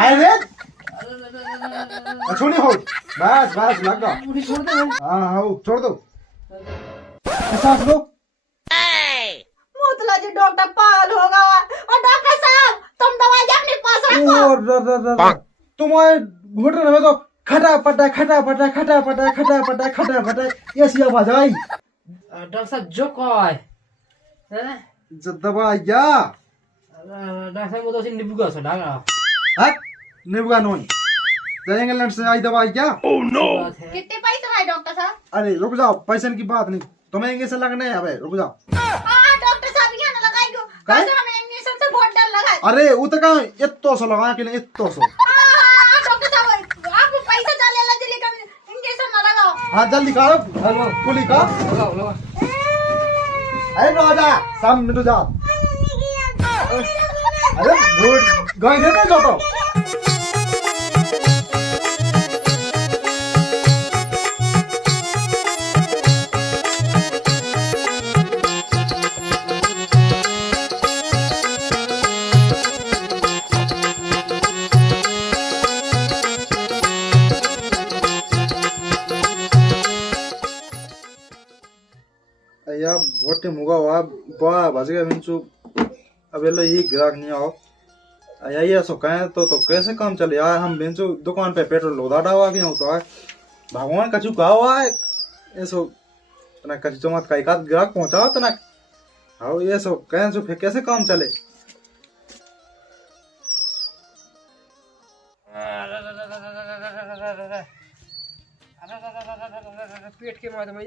अरे छोड़ी हो बस बस लग गया। हाँ हाँ छोड़ दो सांस लो। मुतला जी डॉक्टर पागल हो गया और डॉक्टर साहब तुम दवाई अपने पास रखो। तुम्हारे घुटने में तो खटा पटा ये सी आवाज आई। डॉक्टर साहब जो कॉय हैं दवाइया डॉक्टर साहब वो तो सिर्फ नींबू का सोडा का हट निबगा नोन इंग्लैंड से आई दवाइया। कितने पैसे है डॉक्टर साहब? अरे रुक जाओ पैसे की बात नहीं तुम्हें इंग्लिश लगने है। अबे रुक जाओ। डॉक्टर साहब यहाँ ना लगाइयो कैसे हमें इंजेक्शन से बहुत डर लगा है। अरे वो तो कहाँ इतो सौ लगा कि नहीं इतो सौ। डॉक्टर साहब आप पैसा डाले ला जल्दी कम इंजेक्शन ना लगाओ। हाँ जल्दी करो पुली का। अरे राजा साम मिटू जा। अरे गुड गाय देते जो तो या बहुत मुगा हुआ बा बज गया मिंचू। अब ये लो ये ग्राहक नहीं आओ या ये सो कहें तो कैसे काम चले यार। हम बेंचो दुकान पे पेट्रोल लोदा डावा के तो है भगवान कछु कहा हुआ है ऐसो तना कछु मत कई का ग्राहक पहुंचाओ तना आओ ये सो कहें सो फिर कैसे काम चले। पेट के मारे मैं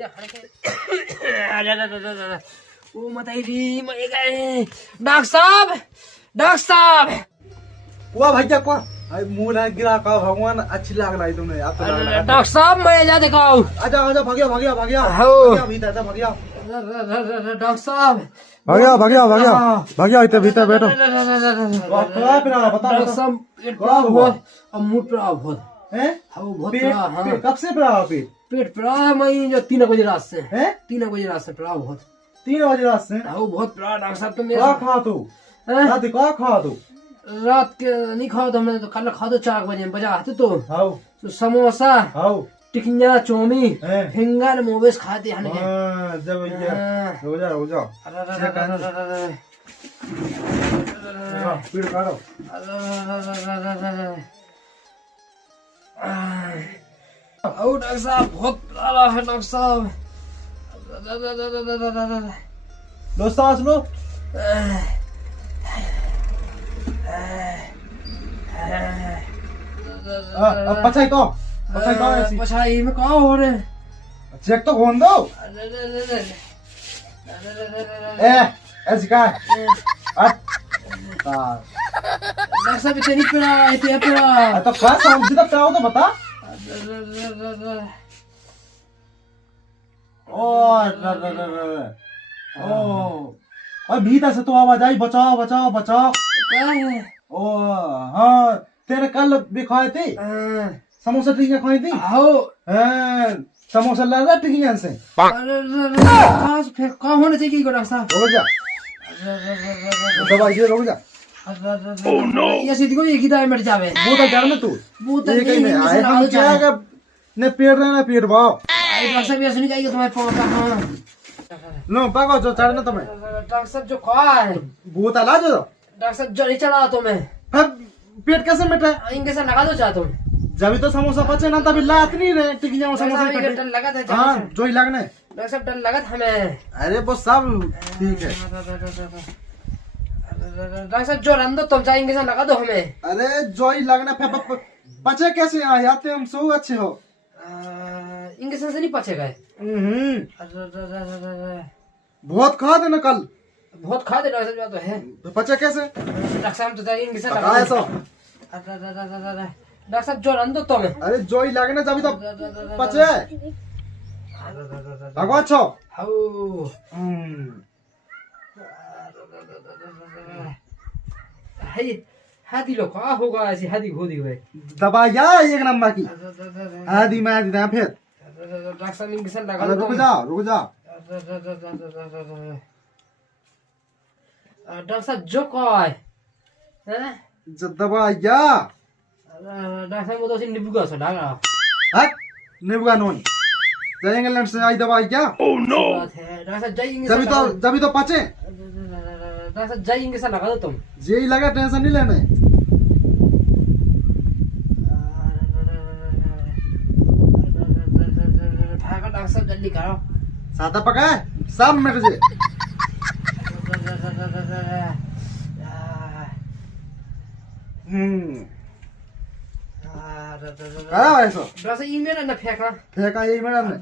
वो बताइए मैं गए डॉक्टर साहब हुआ भैया को मुंह ना गिरा का भगवान अच्छी लाग रही तुमने यार। डॉक्टर साहब मैं जा दिखाओ। आजा आजा भागिया भागिया भागिया हो भीतर जा भागिया डॉक्टर साहब भागिया भागिया भागिया भागिया इधर भीतर बैठो। डॉक्टर साहब पेट बहुत और मुंह पे बहुत हैं वो बहुत पेट कब से पड़ा पेट पेट पड़ा मैं जो 3 बजे रात से हैं 3 बजे रात से पड़ा बहुत 3 बजे रात से वो बहुत पड़ा डॉक्टर साहब तो क्या खा तू रात का खा तू रात के नहीं खाओ तो हमने तो कल खा दो 4 बजे बजा आते तो हाउ तो समोसा हाउ टिकिया चौमी हैं फिंगर मोबेस खाते हैं हां जब ये हो जा पेट काटो। ओ डॉक्टर साहब बहुत प्यारा है डॉक्टर साहब। लो सांस लो। पछाई को ऐसी पछाई में कहाँ हो रहे चेक तो होन दो। ऐसी का डॉक्टर साहब इतनी पड़ा तो क्या समझ तक क्या हो तो बता। और भीतर से तो आवाज आई बचाओ बचाओ बचाओ। क्या है ओ हाँ तेरे कल भी खाए थे समोसा टिकिया खाई थी। समोसा ला रहा टिकिया से फिर कहाँ होना चाहिए डॉक्टर साहब। रुक जा दवाई दे रुक जा। ये सीधी को एक ही दवाई मिट जावे वो तो डर में तू वो तो ये कहीं नहीं आए हम क्या का ने पेड़ रहे ना पेड़ भाव डॉक्टर साहब ये सुनी जाएगी तुम्हारे पाँव का हाँ लो पागो जो चढ़ना तुम्हें डॉक्टर साहब जो कहा है भूत आला जो डॉक्टर साहब जो नहीं चढ़ा तुम्हें फिर पेट कैसे मिटा इनके साथ लगा दो चाह तुम जब तो समोसा बचे ना तभी लात नहीं रहे टिकिया में समोसा डॉक्टर कटे। डर लगा था हाँ जो ही लगने डॉक्टर साहब डर लगा था हमें। अरे वो सब ठीक है। डॉक्टर साहब जो रन दो तुम चाहे इनके साथ लगा दो हमें। अरे जो ही लगना फिर बचे कैसे आए आते हम सो अच्छे हो इनके साथ से नहीं पचे गए। बहुत खा देना कल बहुत खा दे डॉक्टर साहब तो है बचे कैसे डॉक्टर साहब तो चाहिए इनके साथ पता है सो। डॉक्टर साहब जो रन दो तुम्हें। अरे जो ही लगने जब तो बचे भगवान छो हाथी लोग कहाँ होगा ऐसी हाथी खोदी हुए दबाया एक नंबर की आदि में आदि था फिर डॉक्टर साहब इनके साथ लगा अरे दो रुक जा डॉक्टर साहब जो कहा है हैं दबा या डॉक्टर साहब वो तो नींबू का सोडा का हट नींबू का नोन जय इंग्लैंड से आई दवा क्या बात है डॉक्टर साहब जय इंग्लिश जब तो पचे डॉक्टर साहब जय इंग्लिश लगा दो तुम यही लगा टेंशन नहीं लेने डॉक्टर साहब जल्दी करो सादा पका है सब मिट जे करा ऐसो डॉक्टर साहब ईमेल ना फेंका फेंका यही मैडम ने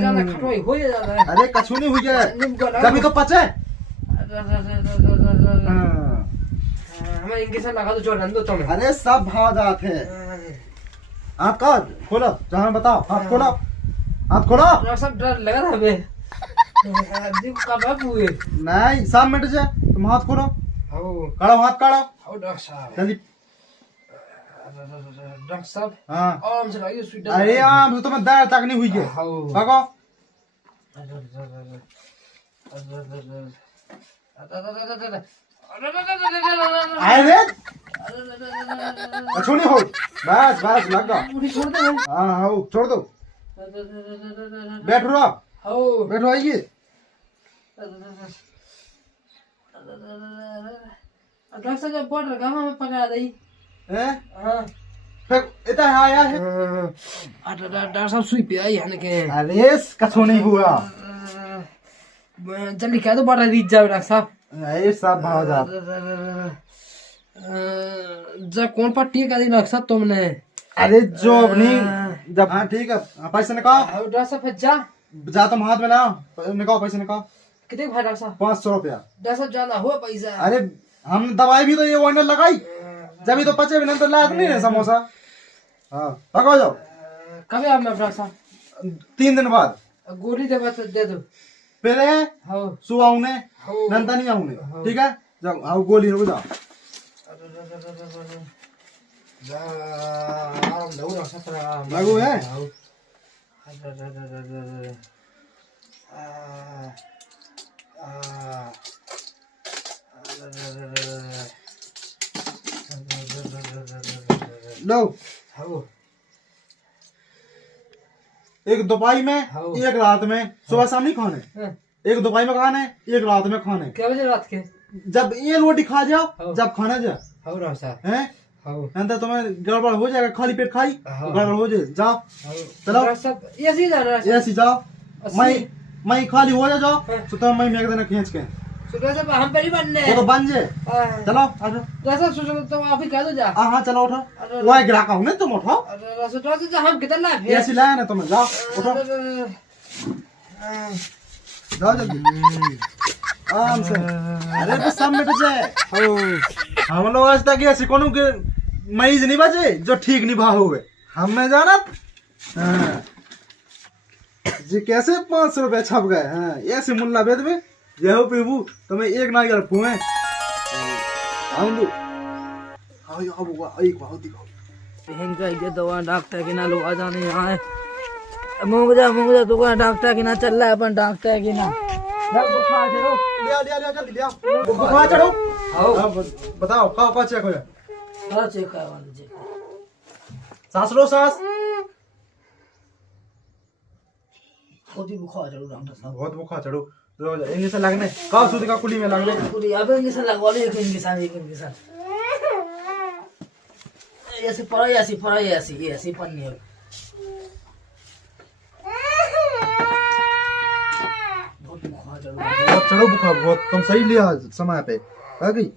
ज्यादा खटवाई हो जाता है अरे कछु नहीं हुई है जब तो पचे हमें इंग्लिश लगा दो जोड़न दो तुम अरे सब भाव जाते हैं आपका खोलो जहाँ बताओ हाथ खोलो हाथ खोलो डॉक्टर साहब डर लगा था हमें दिल कब हुए नहीं सब मिट जाए तुम हाथ खोलो हो काढ़ो हाथ काढ़ो हो डॉक्टर साहब जल्दी डॉक्टर साहब हाँ आराम से लाइए स्वीट अरे आम तो तुम्हें दार तक नहीं हुई है हो भागो अरे कछु नहीं हो बस बस लग गया मुझे छोड़ दो हाँ हाँ छोड़ दो बैठ रहो हो बैठो आइए डॉक्टर साहब जब बॉर्डर गाँव में पकड़ा दी हैं हाँ फिर इतना आया है डॉक्टर साहब सुई पे आई है के अरे कछु नहीं हुआ जल्दी कह दो बॉर्डर रीच जाओ डॉक्टर साहब ये सब भाव जात जब कौन पट्टी का दी डॉक्टर साहब तुमने अरे जो नहीं जब हाँ ठीक है पैसे निकाल डॉक्टर साहब जा तुम हाथ में लाओ निकाल पैसे निकाल कितने भाई डॉक्टर साहब 500 रुपया डॉक्टर साहब ज्यादा हुआ पैसा अरे हम दवाई भी तो ये ऑर्डर लगाई जब तो पचे भी नहीं तो लायक नहीं है समोसा हाँ पकड़ो जाओ कब आप मैं डॉक्टर साहब 3 दिन बाद गोली दे दो पहले हो सुबह आउने नंदा नहीं आउने ठीक है जाओ आओ गोली रुक जाओ लागू है लो एक दोपहर में एक रात में सुबह शाम नहीं खाने एक दोपहर में खाने एक रात में खाने क्या बजे रात के जब ये रोटी खा जाओ जब खाना जा हो डॉक्टर साहब हैं अंदर तुम्हें गड़बड़ हो जाएगा खाली पेट खाई गड़बड़ हो जाए जाओ चलो डॉक्टर साहब ऐसे ही जाना है ऐसी जाओ मैं खाली हो जाओ तो तुम मैं एक दिन खींच के डॉक्टर साहब हम पे ही बनने वो तो बन जाए चलो आ जाओ डॉक्टर साहब सोचो तुम आप ही कह दो जा हाँ चलो उठो वो एक ग्राहक हूँ तुम उठो डॉक्टर साहब हम कितना लाए ऐसी लाया ना तुम्हें जाओ उठो जाओ जल्दी आराम से अरे तो सब मिट जाए हम लोग आज तक ऐसे कोनो के मरीज नहीं बचे जो ठीक नहीं भा हुए हमें जाना जी कैसे 500 रुपए छप गए हाँ ऐसे मुल्ला बेद में ये हो पीबू तुम्हें एक नारियल फूए आऊंगी आओ आओ एक बार दिखाओ बहन का ये दवा डॉक्टर के ना लोग आ जाने यहाँ मुंह जा तो डॉक्टर की ना चल रहा है अपन डॉक्टर की ना बुखार चढ़ो लिया जल्दी लिया बुखार चढ़ो बताओ का चेक हो चेक करवा लीजिए सांस लो सांस बहुत ही बुखार चढ़ो डॉक्टर साहब बहुत बुखार चढ़ो इंग्लिश लगने का सूदी का कुली में लगने पूरी अब इंग्लिश लगवा ली इनके साथ ऐसी पन्नी है बहुत बुखार चढ़ो बहुत चढ़ो बुखार बहुत तुम सही लिया समय पे आ गई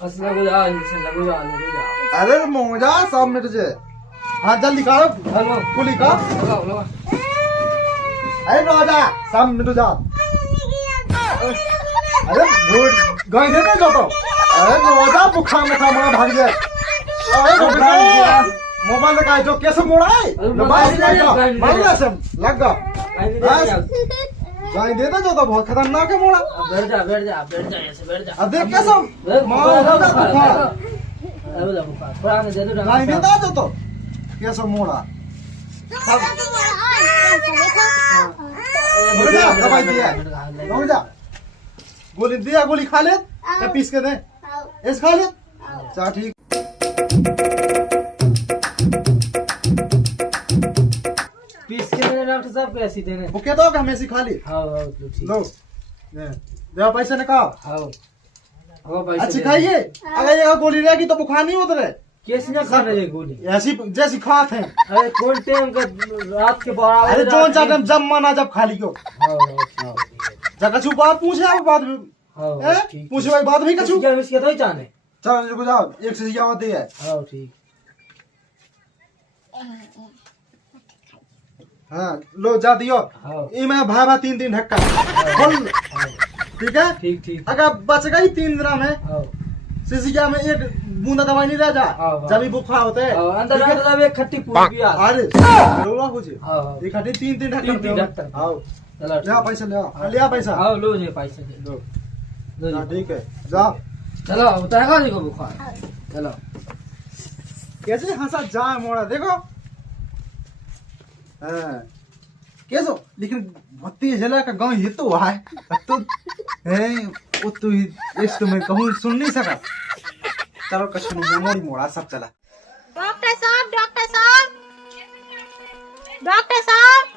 लगो जाओ अरे मोजा सब मिट जाए हाँ जल्दी करो कुली का अरे नौजा सब मिट जा अरे भूत गाय देते जो तो अरे नौजा बुखार में मां भाग जाए अरे मोबाइल का जो कैसे मोड़ा है मोबाइल मारना सब लग गया गाय देता जो तो बहुत खतरनाक है मोड़ा बैठ जा ऐसे बैठ जा अब देख कैसे मां होगा बुखार थोड़ा दे दो गाय देता जो तो कैसे मोड़ा मुर्गा दवाई दिया मुर्गा गोली दिया गोली खा ले या पीस के दे इस खा ले चल ठीक पीस के मैंने डॉक्टर साहब कैसी देने वो कहता हो कि हमें सिखा ली हाँ हाँ तो ठीक लो दे पैसे निकाल हाँ हाँ भाई अच्छी खाइए अगर ये गोली रहेगी तो बुखार नहीं उतरे कैसे ना खाने ये गोली ऐसी जैसी खाते हैं अरे कौन टाइम का रात के 12 अरे जो चाहते जब मना जब खाली को हाँ हाँ जगह छू बात पूछे आप बात भी हाँ ठीक पूछे भाई बात भी कछू क्या इसके तो ही चाहने चल रुको जाओ एक से ज्यादा दे है हाँ ठीक हाँ लो जा दियो हाँ ये मैं भाई 3 ढक्का खोल ठीक है ठीक ठीक अगर बच गई 3 दिन में हाँ सीसिया में एक बूंदा दवाई नहीं रह जा जब भी बुखार होते हैं अंदर अंदर एक खट्टी पूरी भी आ अरे रोला पूछे हाँ एक हटी 3 ढक्का आओ चलो ले पैसा ले पैसा हाँ लो ये पैसे दे लो लो हाँ, ठीक है जा चलो उतारेगा देखो बुखार चलो कैसे हंसा जाए मोड़ा देखो हाँ कैसो लेकिन भत्ती जिला का गांव ये तो है तो है वो तो इस तो मैं कहूँ सुन नहीं सका चलो कश्मीर मेमोरी मोड़ा सब चला डॉक्टर साहब डॉक्टर साहब डॉक्टर साहब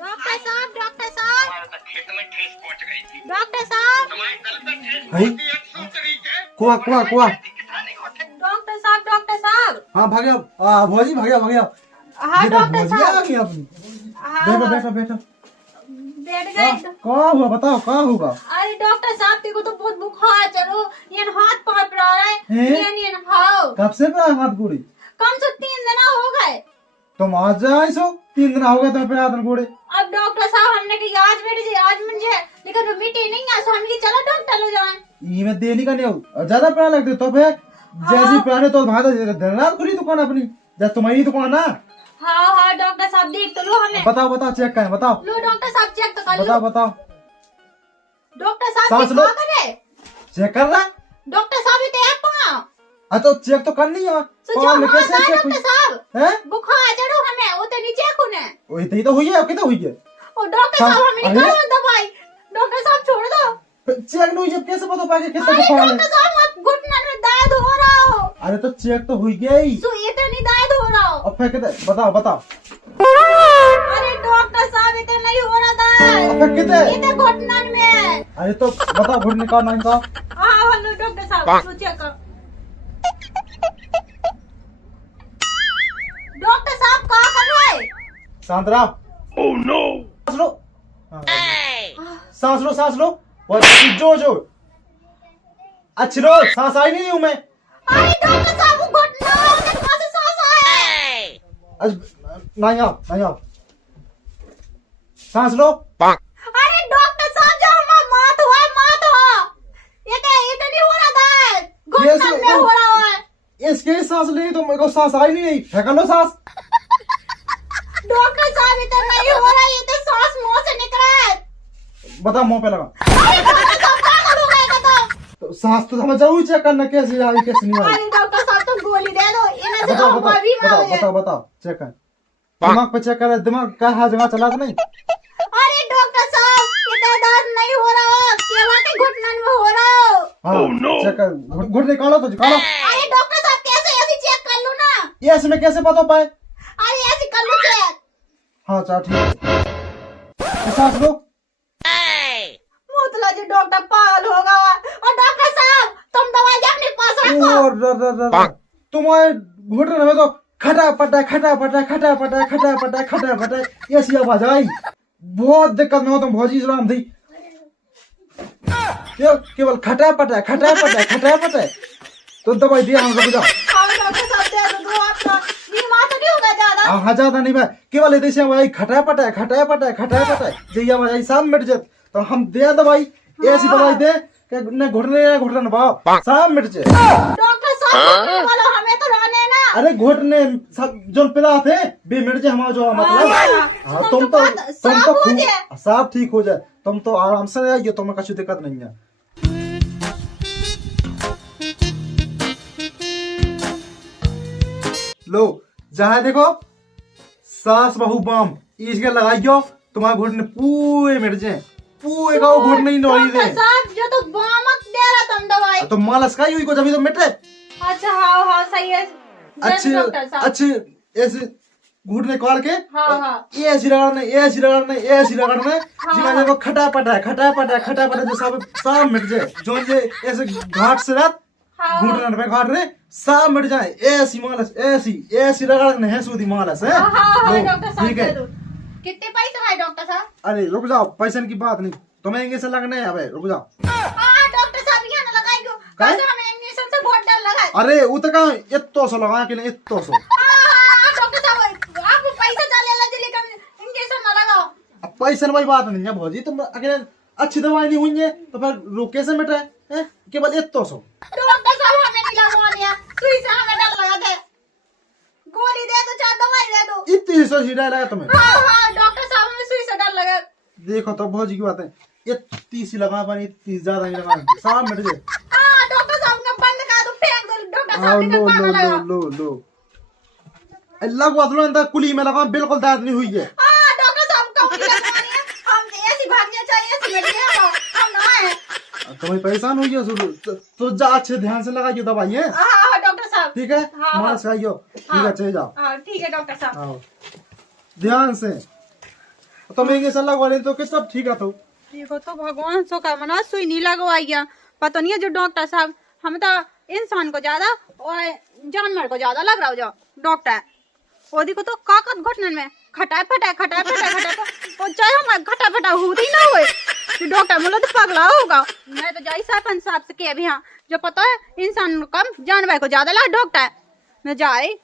डॉक्टर साहब डॉक्टर साहब डॉक्टर साहब भाई कुआ कुआ कुआ डॉक्टर साहब हाँ भाग्या भौजी भाग्या हाँ ये तो डॉक्टर भौजी साहब आ गई अपनी हाँ बैठो बैठो बैठो बैठ गए कहाँ हुआ बताओ कहाँ होगा अरे डॉक्टर साहब तेरे को तो बहुत बुखार चलो ये हाथ पाँव पर आ रहा है हैं? ये हाँ कब से पे हाथ गोड़ी कम से 3 दिन हो गए तुम आज जाए सो 3 दिन हो गए तो पे हाथ गोड़े अब डॉक्टर साहब हमने कहा आज बैठ जी आज मुझे लेकिन वो मिट्टी नहीं है सो हम ये चलो डॉक्टर ले जाए ये में देनी का नहीं हो और ज्यादा प्यार लगते तो फिर जैसी पुराने तो भादा दिन रात खुली दुकान अपनी जब तुम्हारी दुकान ना हाँ हाँ डॉक्टर साहब देख तो लो हमें बताओ बताओ चेक करें बताओ लो डॉक्टर साहब चेक तो कर लो बताओ बताओ डॉक्टर साहब सांस लो। क्या करे चेक कर रहा डॉक्टर साहब ये तो है पाँव हाँ तो चेक तो करनी है तो पाँव में जो कैसे हाथ है चेक डॉक्टर साहब है बुखार चढ़ो हमें वो तो नीचे खूने वही तो ही तो हुई है कितना हुई है ओ डॉक्टर हाँ, साहब हमें अरे? निकालो दवाई डॉक्टर साहब छोड़ दो चेक नहीं हुई जब कैसे पता पाएगा कितना अरे बुखार है डॉक्टर साहब आप घुटने में दर्द हो रहा हो अरे तो चेक तो हुई गई सो ये तो नहीं दर्द हो रहा हो अब फेंक दे बताओ बताओ अरे डॉक्टर साहब ये तो नहीं हो रहा अब दर्द फेंक दे ये तो घुटने में अरे तो बताओ घुटने का नहीं का हाँ हेलो डॉक्टर साहब सो चेक करो डॉक्टर साहब क्या कर रहे हैं शांत रहो ओह नो सांस लो हाँ, सांस लो सांस लो और जो जो अच्छी लो सांस आई नहीं हूँ मैं अरे डॉक्टर साहब वो घुटना उसके कहाँ से सांस आए नहीं आओ सांस लो अरे डॉक्टर साहब जो हमारा माथ हो ये तो नहीं हो रहा दर्द घुटना में हो रहा है इसके सांस ली तो मेरे को सांस आई नहीं फेंक लो सांस डॉक्टर साहब ये तो नहीं हो रहा ये तो सांस मुंह से निकल रहा है बता मुंह पे लगा अरे डॉक्टर साहब क्या करूंगा ये बताओ तो सांस तो हमें जरूर चेक करना कैसे आई कैसे नहीं आई अरे डॉक्टर साहब तो गोली दे दो इन्हें से बताओ तो बताओ भी बताओ बताओ बताओ चेक कर दिमाग पे चेक कर दिमाग का हाथ दिमाग चला तो नहीं अरे डॉक्टर साहब ये तो दर्द नहीं हो रहा केवल के घुटनन में हो रहा हो हाँ चेक कर घुट निकालो तो निकालो अरे डॉक्टर साहब कैसे ऐसे चेक कर लो ना ये इसमें कैसे पता पाए अरे ऐसे कर लो चेक हाँ चल ठीक है सांस लो मुतला जी डॉक्टर पागल होगा और डॉक्टर साहब तुम दवाई अपने पास रखो तुम्हारे घुटने में तो खटा पटा ऐसी आवाज आई बहुत दिक्कत में हो तुम भौजी राम थी केवल खटा पटा तो दवाई दिया हम रुक जाओ हाँ डॉक्टर साहब दे दो आपका बीमार तो नहीं होगा ज्यादा हाँ ज्यादा नहीं भाई केवल ये देश आवाज खटा पटा जय आवाज आई सब मिट जात तो हम दे दवाई ऐसी दवाई दे कि न घुटने भाव सब मिट जाए डॉक्टर साहब वालों हमें तो रहने ना अरे घुटने सब जो पिला थे बे मिट जाए हमारा जो मतलब हाँ तुम तो सब ठीक हो जाए तुम तो आराम से आइए तुम्हें कुछ दिक्कत नहीं है लो जहाँ देखो सास बहू बम इसके लगाइयो तुम्हारे घुटने पूरे मिट जाए, पूरे का वो घुटने ही नोड़ी दे। डॉक्टर साहब जो तो बामक दे रहा तुम दवाई। तो मालस का हुई को जब तो मिटे। अच्छा हाँ सही है। अच्छे डॉक्टर साहब अच्छे ऐसे घुटने काट के हाँ। ये रगड़ने जीवन को खटा पटा जो सब मिट जाए, जो ये ऐसे घाट से रात घुटने पे घाट रहे सब मिट जाए। ऐसी मालस ऐसी रगड़ने है सूदी मालस है। हाँ लो, डॉक्टर साहब ठीक है। दे दो। कितने पैसे है डॉक्टर साहब? अरे रुक जाओ, पैसे की बात नहीं, तुम्हें इंजेक्शन लगने है। अबे रुक जाओ। डॉक्टर साहब यहाँ ना लगाएंगे। काय? कैसे हमें इंजेक्शन से बहुत डर लगा है। अरे उतर का इतो सो लगा के लिए इतो सो। डॉक्टर साहब आप पैसे डाले ला जल्दी कम इंजेक्शन ना लगाओ। अब पैसे वाली बात नहीं है भौजी, तुम अगर अच्छी दवाई नहीं हुई है तो फिर रोक कैसे मिट रहा है? केवल इतो सो। डॉक्टर साहब हमें नहीं लगवानी है, सुई से हमें डर लगा दे। गोली दे दो चाहे दवाई दे दो। इतनी सो सीधा लगा तुम्हें। हाँ डॉक्टर साहब हमें सुई से डर लगा। देखो तो भौजी की बात है, इतनी सी लगा पानी, इतनी ज्यादा नहीं लगा, सब मिट जाए। डॉक्टर साहब का बंद कर दो, फेंक दो। डॉक्टर हाँ, साहब ने लो पागल लो लगा। लो लो लो लगवा दो अंदर कुली में लगा, बिल्कुल दर्द नहीं हुई है। डॉक्टर साहब का गोली लगवानी है, हम ऐसी भागने चाहिए, ऐसी मिलिए हम ना है। तुम्हें परेशान हुई है तो जा अच्छे ध्यान से लगाइए दवाई है। हाँ डॉक्टर साहब ठीक है, हाँ, मालस खाइयो। ठीक है, चले जाओ। हाँ ठीक है डॉक्टर साहब। हाँ, ध्यान से। तुम इंजेक्शन लगवा रहे तो किस सब ठीक है। तो देखो तो भगवान सो का मना सुई नहीं लगवाई गया, पता नहीं है जो डॉक्टर साहब हम तो इंसान को ज्यादा और जानवर को ज्यादा लग रहा हो जो डॉक्टर। वो देखो तो काकत घुटने में खटाए फटाए और चाहे हम खटा फटा होते ही ना हुए तो डॉक्टर बोला तो पगला होगा। मैं तो जाई सरपंच साहब से कह भी हाँ जो पता है इंसान को कम जानवर को ज्यादा लगा डॉक्टर। मैं जा रही